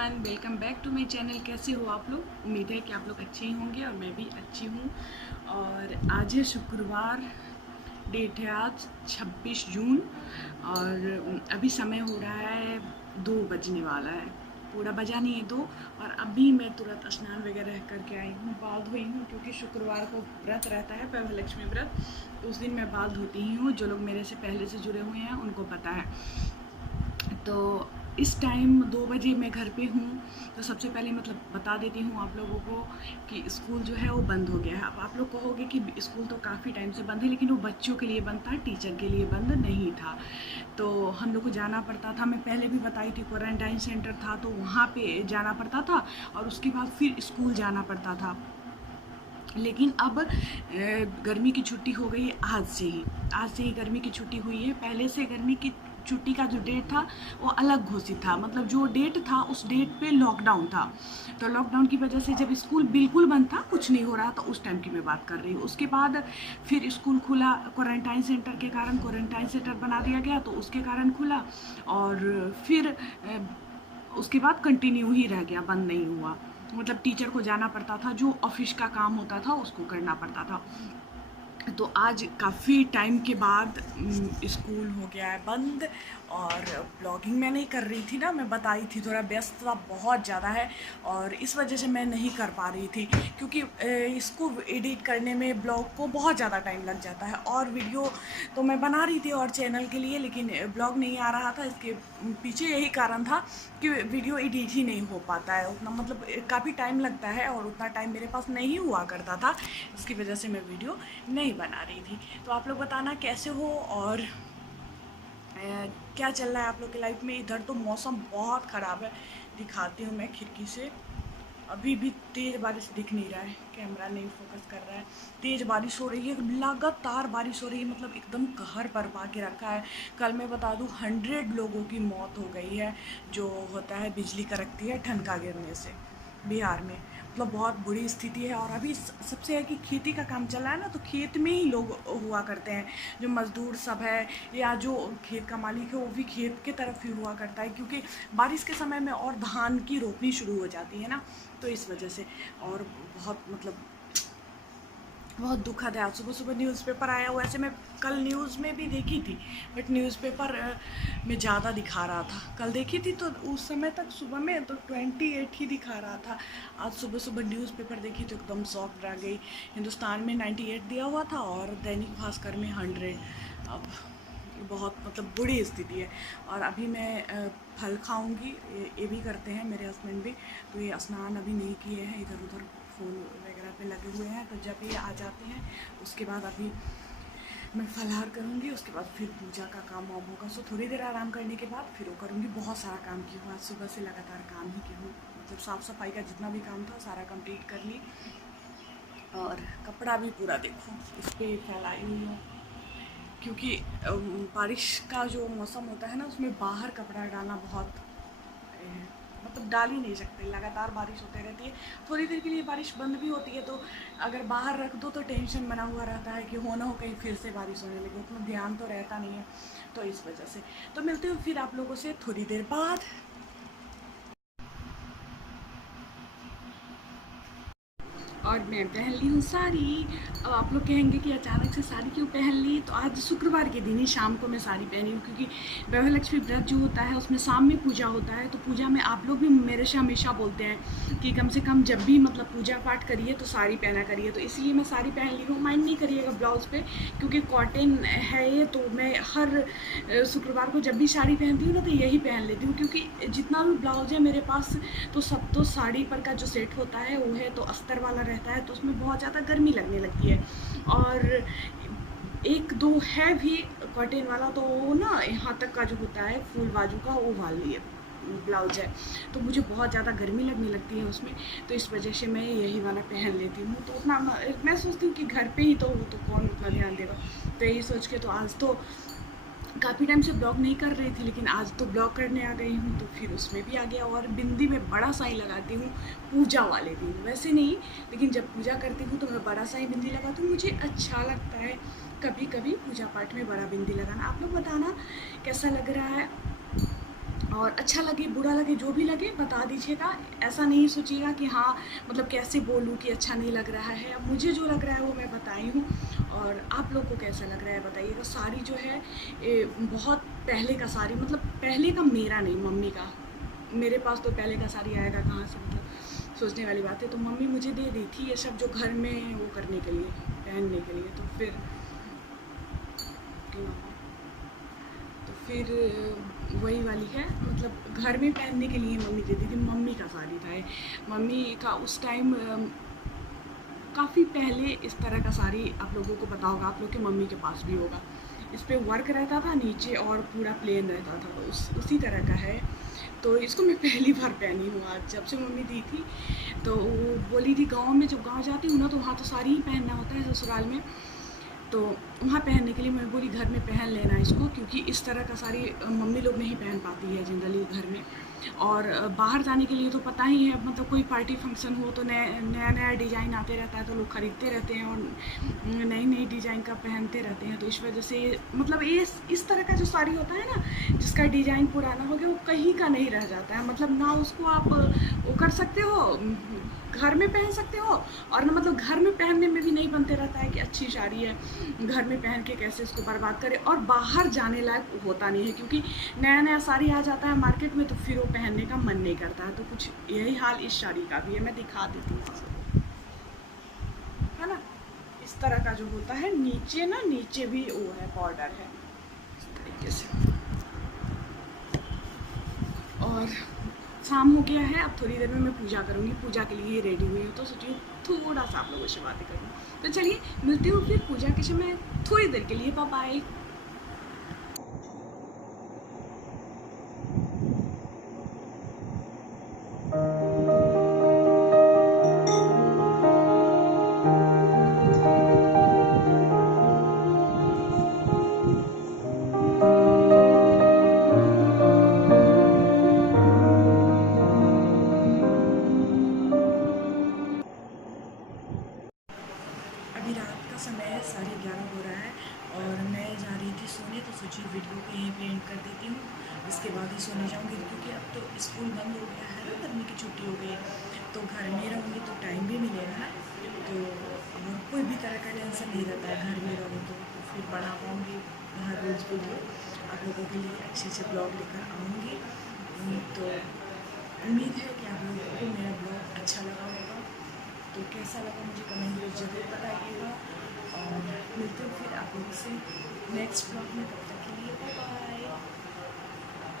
Everyone, welcome back to my channel. कैसे हो आप लोग? उम्मीद है कि आप लोग अच्छे ही होंगे और मैं भी अच्छी हूँ। और आज है शुक्रवार, डेट है आज 26 जून और अभी समय हो रहा है 2 बजने वाला है। पूरा बजा नहीं है 2। और अभी मैं तुरंत स्नान वगैरह करके आई हूँ, बाल धोई हूँ क्योंकि शुक्रवार को व्रत रहता है, वरलक्ष्मी व्रत। तो उस दिन मैं बाल धोती ही हूँ। जो लोग मेरे से पहले से जुड़े हुए हैं उनको पता है। तो इस टाइम 2 बजे मैं घर पे हूँ। तो सबसे पहले मतलब बता देती हूँ आप लोगों को कि स्कूल जो है वो बंद हो गया है। अब आप लोग कहोगे कि स्कूल तो काफ़ी टाइम से बंद है, लेकिन वो बच्चों के लिए बंद था, टीचर के लिए बंद नहीं था। तो हम लोग को जाना पड़ता था। मैं पहले भी बताई थी, क्वारंटाइन सेंटर था तो वहाँ पे जाना पड़ता था और उसके बाद फिर स्कूल जाना पड़ता था। लेकिन अब गर्मी की छुट्टी हो गई है आज से ही गर्मी की छुट्टी हुई है। पहले से गर्मी की छुट्टी का जो डेट था वो अलग घोषित था, मतलब जो डेट था उस डेट पे लॉकडाउन था। तो लॉकडाउन की वजह से जब स्कूल बिल्कुल बंद था, कुछ नहीं हो रहा था, उस टाइम की मैं बात कर रही हूँ। उसके बाद फिर स्कूल खुला, क्वारंटाइन सेंटर के कारण क्वारंटाइन सेंटर बना दिया गया तो उसके कारण खुला। और फिर उसके बाद कंटिन्यू ही रह गया, बंद नहीं हुआ। मतलब टीचर को जाना पड़ता था, जो ऑफिस का काम होता था उसको करना पड़ता था। तो आज काफ़ी टाइम के बाद स्कूल हो गया है बंद। और ब्लॉगिंग मैं नहीं कर रही थी ना, मैं बताई थी थोड़ा व्यस्तता बहुत ज़्यादा है और इस वजह से मैं नहीं कर पा रही थी, क्योंकि इसको एडिट करने में ब्लॉग को बहुत ज़्यादा टाइम लग जाता है। और वीडियो तो मैं बना रही थी और चैनल के लिए, लेकिन ब्लॉग नहीं आ रहा था। इसके पीछे यही कारण था कि वीडियो एडिट ही नहीं हो पाता है उतना, मतलब काफ़ी टाइम लगता है और उतना टाइम मेरे पास नहीं हुआ करता था। इसकी वजह से मैं वीडियो नहीं बना रही थी। तो आप लोग बताना कैसे हो और क्या चल रहा है आप लोग की लाइफ में। इधर तो मौसम बहुत ख़राब है, दिखाती हूँ मैं खिड़की से। अभी भी तेज़ बारिश दिख नहीं रहा है, कैमरा नहीं फोकस कर रहा है। तेज़ बारिश हो रही है, लगातार बारिश हो रही है, मतलब एकदम कहर बरपा के रखा है। कल मैं बता दूँ 100 लोगों की मौत हो गई है, जो होता है बिजली कड़कती है ठनका गिरने से बिहार में। मतलब बहुत बुरी स्थिति है। और अभी सबसे है कि खेती का काम चल रहा है ना, तो खेत में ही लोग हुआ करते हैं, जो मज़दूर सब है या जो खेत का मालिक है वो भी खेत के तरफ ही हुआ करता है, क्योंकि बारिश के समय में और धान की रोपनी शुरू हो जाती है ना, तो इस वजह से। और बहुत मतलब बहुत दुखद है। आज सुबह सुबह न्यूज़पेपर आया, वैसे मैं कल न्यूज़ में भी देखी थी, बट न्यूज़पेपर में ज़्यादा दिखा रहा था। कल देखी थी तो उस समय तक सुबह में तो 28 ही दिखा रहा था। आज सुबह सुबह न्यूज़पेपर देखी तो एकदम शॉक रह गई। हिंदुस्तान में 98 दिया हुआ था और दैनिक भास्कर में 100। अब बहुत मतलब बुरी स्थिति है। और अभी मैं फल खाऊंगी, ये भी करते हैं मेरे हस्बैंड भी। तो ये स्नान अभी नहीं किए हैं, इधर उधर फूल वगैरह पे लगे हुए हैं, तो जब ये आ जाते हैं उसके बाद अभी मैं फलाहार करूँगी। उसके बाद फिर पूजा का काम वाम होगा। सो थोड़ी देर आराम करने के बाद फिर वो करूँगी। बहुत सारा काम की हूँ आज सुबह से, लगातार काम ही की हूँ। मतलब साफ़ सफाई का जितना भी काम था सारा कंप्लीट कर ली। और कपड़ा भी पूरा देखो इस पर फैलाई हुई हूँ, क्योंकि बारिश का जो मौसम होता है ना, उसमें बाहर कपड़ा डालना बहुत मतलब डाल ही नहीं सकते, लगातार बारिश होते रहती है। थोड़ी देर के लिए बारिश बंद भी होती है तो अगर बाहर रख दो तो टेंशन बना हुआ रहता है कि हो ना हो कहीं फिर से बारिश होने लगे, उतना ध्यान तो रहता नहीं है। तो इस वजह से तो मिलते हो फिर आप लोगों से थोड़ी देर बाद। और मैं पहन ली हूँ साड़ी। अब आप लोग कहेंगे कि अचानक से साड़ी क्यों पहन ली, तो आज शुक्रवार के दिन ही शाम को मैं साड़ी पहनी हूँ, क्योंकि वरलक्ष्मी व्रत जो होता है उसमें शाम में पूजा होता है। तो पूजा में आप लोग भी मेरे से हमेशा बोलते हैं कि कम से कम जब भी मतलब पूजा पाठ करिए तो साड़ी पहना करिए, तो इसलिए मैं साड़ी पहन ली हूँ। माइंड नहीं करिएगा ब्लाउज़ पे, क्योंकि कॉटन है ये, तो मैं हर शुक्रवार को जब भी साड़ी पहनती हूँ ना तो यही पहन लेती हूँ, क्योंकि जितना भी ब्लाउज़ है मेरे पास तो सब तो साड़ी पर का जो सेट होता है वो है तो अस्तर वाला रहता है, तो उसमें बहुत ज़्यादा गर्मी लगने लगती है। और एक दो है भी कॉटन वाला, तो वो ना यहाँ तक का जो होता है फूल बाजू का, वो वाली है ब्लाउज़ है, तो मुझे बहुत ज़्यादा गर्मी लगने लगती है उसमें। तो इस वजह से मैं यही वाला पहन लेती हूँ। तो उतना मैं सोचती हूँ कि घर पे ही तो कौन उतना ध्यान देगा। तो यही सोच के तो आज तो काफ़ी टाइम से ब्लॉग नहीं कर रही थी, लेकिन आज तो ब्लॉग करने आ गई हूँ, तो फिर उसमें भी आ गया। और बिंदी में बड़ा सा ही लगाती हूँ पूजा वाले दिन, वैसे नहीं, लेकिन जब पूजा करती हूँ तो मैं बड़ा सा ही बिंदी लगाती हूँ, मुझे अच्छा लगता है कभी कभी पूजा पाठ में बड़ा बिंदी लगाना। आप लोग बताना कैसा लग रहा है। और अच्छा लगे बुरा लगे जो भी लगे बता दीजिएगा, ऐसा नहीं सोचिएगा कि हाँ मतलब कैसे बोलूँ कि अच्छा नहीं लग रहा है। अब मुझे जो लग रहा है वो मैं बताई हूँ, और आप लोग को कैसा लग रहा है बताइएगा। साड़ी जो है बहुत पहले का साड़ी, मतलब पहले का मेरा नहीं, मम्मी का। मेरे पास तो पहले का साड़ी आएगा कहाँ से, मतलब सोचने वाली बात है। तो मम्मी मुझे दे दी थी ये सब जो घर में वो करने के लिए, पहनने के लिए। तो फिर वही वाली है, मतलब घर में पहनने के लिए मम्मी दे दी थी। मम्मी का साड़ी था ये, मम्मी का उस टाइम काफ़ी पहले इस तरह का साड़ी आप लोगों को पता होगा, आप लोग के मम्मी के पास भी होगा। इस पर वर्क रहता था नीचे और पूरा प्लेन रहता था, तो उसी तरह का है। तो इसको मैं पहली बार पहनी हूँ आज, जब से मम्मी दी थी। तो वो बोली थी गाँव में, जब गाँव जाती हूँ ना तो वहाँ तो साड़ी ही पहनना होता है ससुराल में, तो वहाँ पहनने के लिए मैं बोली घर में पहन लेना इसको, क्योंकि इस तरह का साड़ी मम्मी लोग नहीं पहन पाती है जनरली घर में। और बाहर जाने के लिए तो पता ही है, मतलब कोई पार्टी फंक्शन हो तो नया नया डिज़ाइन आते रहता है, तो लोग ख़रीदते रहते हैं और नई नई डिज़ाइन का पहनते रहते हैं। तो इस वजह से मतलब ये इस तरह का जो साड़ी होता है ना, जिसका डिज़ाइन पुराना हो गया, वो कहीं का नहीं रह जाता है। मतलब ना उसको आप वो कर सकते हो, घर में पहन सकते हो, और ना मतलब घर में पहनने में भी नहीं बनते रहता है कि अच्छी साड़ी है, घर में पहन के कैसे इसको बर्बाद करें। और बाहर जाने लायक होता नहीं है, क्योंकि नया नया साड़ी आ जाता है मार्केट में, तो फिर वो पहनने का मन नहीं करता है। तो कुछ यही हाल इस साड़ी का भी है, मैं दिखा देती हूँ आपको, है ना। इस तरह का जो होता है, नीचे ना, नीचे भी वो है, बॉर्डर है इस तरीके से। और शाम हो गया है, अब थोड़ी देर में मैं पूजा करूँगी, पूजा के लिए रेडी हुई हूँ, तो सोची थोड़ा सा आप लोगों से बातें करूँ। तो चलिए मिलती हूँ फिर पूजा के समय थोड़ी देर के लिए, बाय बाय। अभी रात का समय है, 11:30 हो रहा है, और मैं जा रही थी सोने, तो सोची वीडियो को यहीं पे एंड कर देती हूँ। इसके बाद ही सोने जाऊँगी, क्योंकि अब तो स्कूल बंद हो गया है ना, गर्मी की छुट्टी हो गई है, तो घर में रहूँगी तो टाइम भी मिलेगा ना। तो और कोई भी तरह का टेंशन नहीं रहता है घर में रहूँ तो फिर बना पाऊँगी हर रोज़ वीडियो आप लोगों के लिए, अच्छे से ब्लॉग लेकर आऊँगी। तो उम्मीद है कि आप लोगों को मेरा ब्लॉग अच्छा लगा होगा। तो कैसा लगा मुझे कमेंट में ज़रूर बताइएगा, और मिलते हैं फिर आप लोगों से नेक्स्ट ब्लॉग में। तब तक के लिए बाय बाय।